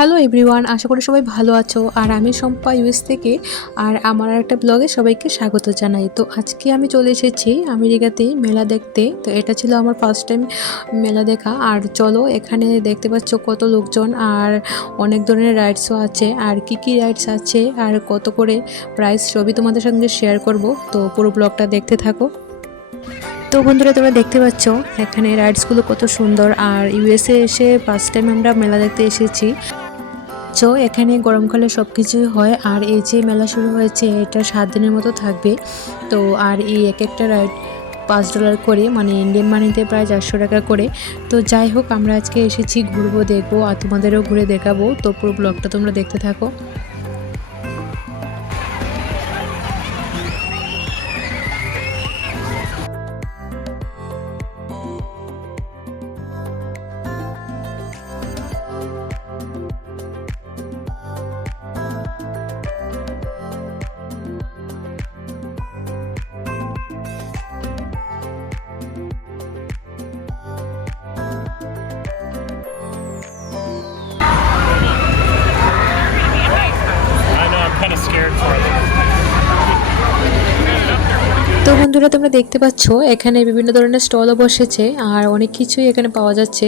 Hello everyone, আশা করি সবাই ভালো আছো। আর আমি শম্পা ইউএস থেকে। আর আমার একটা ব্লগে সবাইকে স্বাগত জানাই। তো আজকে আমি চলে এসেছি আমেরিকাতে মেলা দেখতে। তো এটা ছিল আমার ফার্স্ট টাইম মেলা দেখা। আর চলো, এখানে দেখতে পাচ্ছ কত লোকজন আর অনেক ধরনের রাইডসও আছে। আর কি কি রাইডস আছে আর কত করে প্রাইস সবই তোমাদের সঙ্গে শেয়ার করব। তো পুরো ব্লগটা দেখতে থাকো। তো বন্ধুরা, তোমরা দেখতে পাচ্ছ এখানে রাইডসগুলো কত সুন্দর। আর ইউএসএ এসে ফার্স্ট টাইম আমরা মেলা দেখতে এসেছি। এখানে গরমকালে সব কিছুই হয়। আর এই যে মেলা শুরু হয়েছে এটা 7 দিনের মতো থাকবে। তো আর এই এক একটা রাইড $5 করে, মানে ইন্ডিয়ান মানিতে প্রায় 400 টাকা করে। তো যাই হোক, আমরা আজকে এসেছি ঘুরবো, দেখবো আর তোমাদেরও ঘুরে দেখাবো। তো পুরো ব্লগটা তোমরা দেখতে থাকো। Kind of scared for them. তো বন্ধুরা, তোমরা দেখতে পাচ্ছ এখানে বিভিন্ন ধরনের স্টলও বসেছে আর অনেক কিছুই এখানে পাওয়া যাচ্ছে।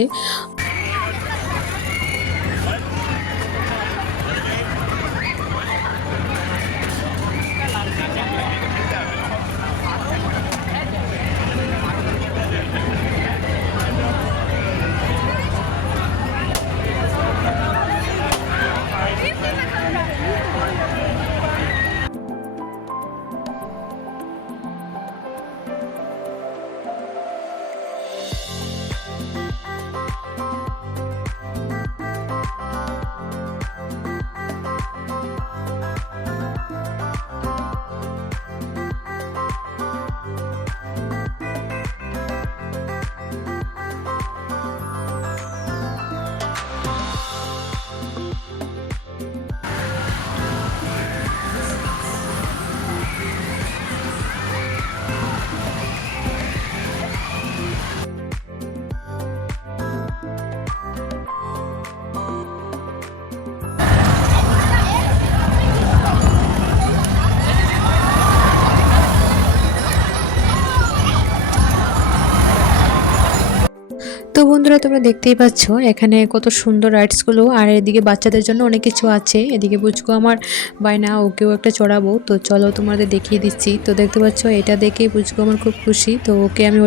তো বন্ধুরা, তোমরা দেখতেই পাচ্ছ এখানে কত সুন্দর রাইডসগুলো। আর এদিকে বাচ্চাদের জন্য অনেক কিছু আছে। এদিকে বুঝকো আমার বায়না, ওকেও একটা চড়াবো। তো চলো তোমাদের দেখিয়ে দিচ্ছি। তো দেখতে পাচ্ছ এটা দেখে বুঝকো আমার খুব খুশি। তো ওকে আমি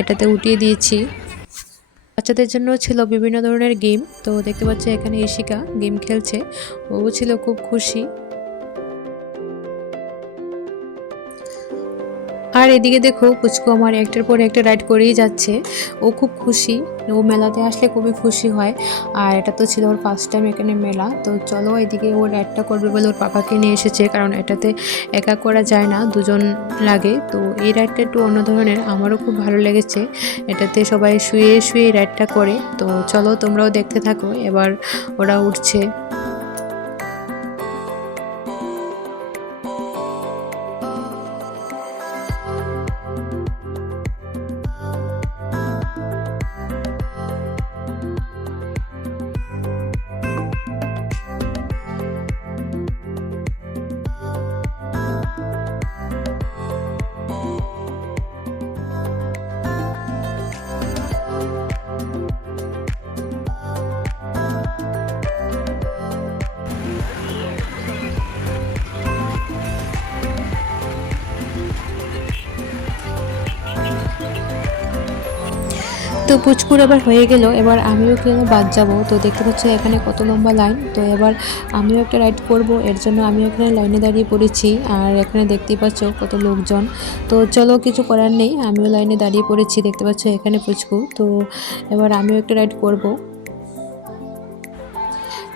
এটাতে উঠিয়ে দিয়েছি। বাচ্চাদের জন্য ছিল বিভিন্ন ধরনের গেম। তো দেখতে পাচ্ছ এখানে ইশিকা গেম খেলছে, ও ছিল খুব খুশি। আর এদিকে দেখো পুচকু আমার একটার পর একটা রাইড করেই যাচ্ছে, ও খুব খুশি। ও মেলাতে আসলে খুবই খুশি হয়। আর এটা তো ছিল ওর ফার্স্ট টাইম এখানে মেলা। তো চলো, এদিকে ও রাইডটা করবে বলে ওর পাপাকে নিয়ে এসেছে, কারণ এটাতে একা করা যায় না, দুজন লাগে। তো এই রাইডটা একটু অন্য ধরনের, আমারও খুব ভালো লেগেছে। এটাতে সবাই শুয়ে শুয়ে রাইডটা করে। তো চলো তোমরাও দেখতে থাকো। এবার ওরা উঠছে। তো পুচকুর এবার হয়ে গেল, এবার আমিও কেন বাদ যাব। তো দেখতে পাচ্ছ এখানে কত লম্বা লাইন। তো এবার আমিও একটা রাইড করব, এর জন্য আমিও এখানে লাইনে দাঁড়িয়ে পড়েছি। আর এখানে দেখতেই পাচ্ছ কত লোকজন। তো চলো, কিছু করার নেই, আমিও লাইনে দাঁড়িয়ে পড়েছি। দেখতে পাচ্ছ এখানে পুচকু। তো এবার আমিও একটা রাইড করব।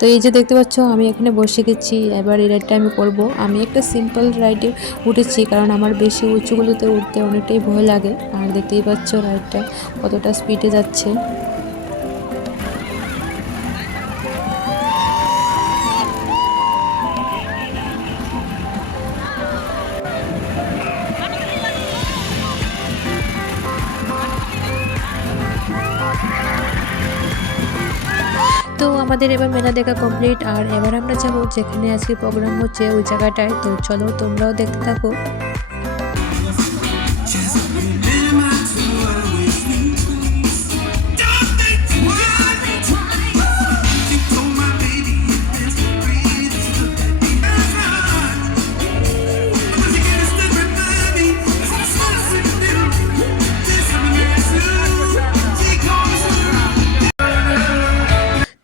তো এই যে দেখতে পাচ্ছ আমি এখানে বসে গেছি, এবার এই রাইডটা আমি করব। আমি একটা সিম্পল রাইডে উঠেছি, কারণ আমার বেশি উঁচুগুলোতে উঠতে অনেকটাই ভয় লাগে। আর দেখতেই পাচ্ছ রাইডটা কতটা স্পিডে যাচ্ছে। আমাদের এবার মেলা দেখা কমপ্লিট, আর এবার আমরা যাবো যেখানে আজকে প্রোগ্রাম হচ্ছে ওই জায়গাটায়। তো চলো তোমরাও দেখতে থাকো।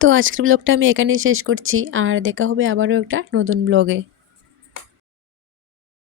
তো আজকের ব্লগটা আমি এখানেই শেষ করছি, আর দেখা হবে আবারও একটা নতুন ব্লগে।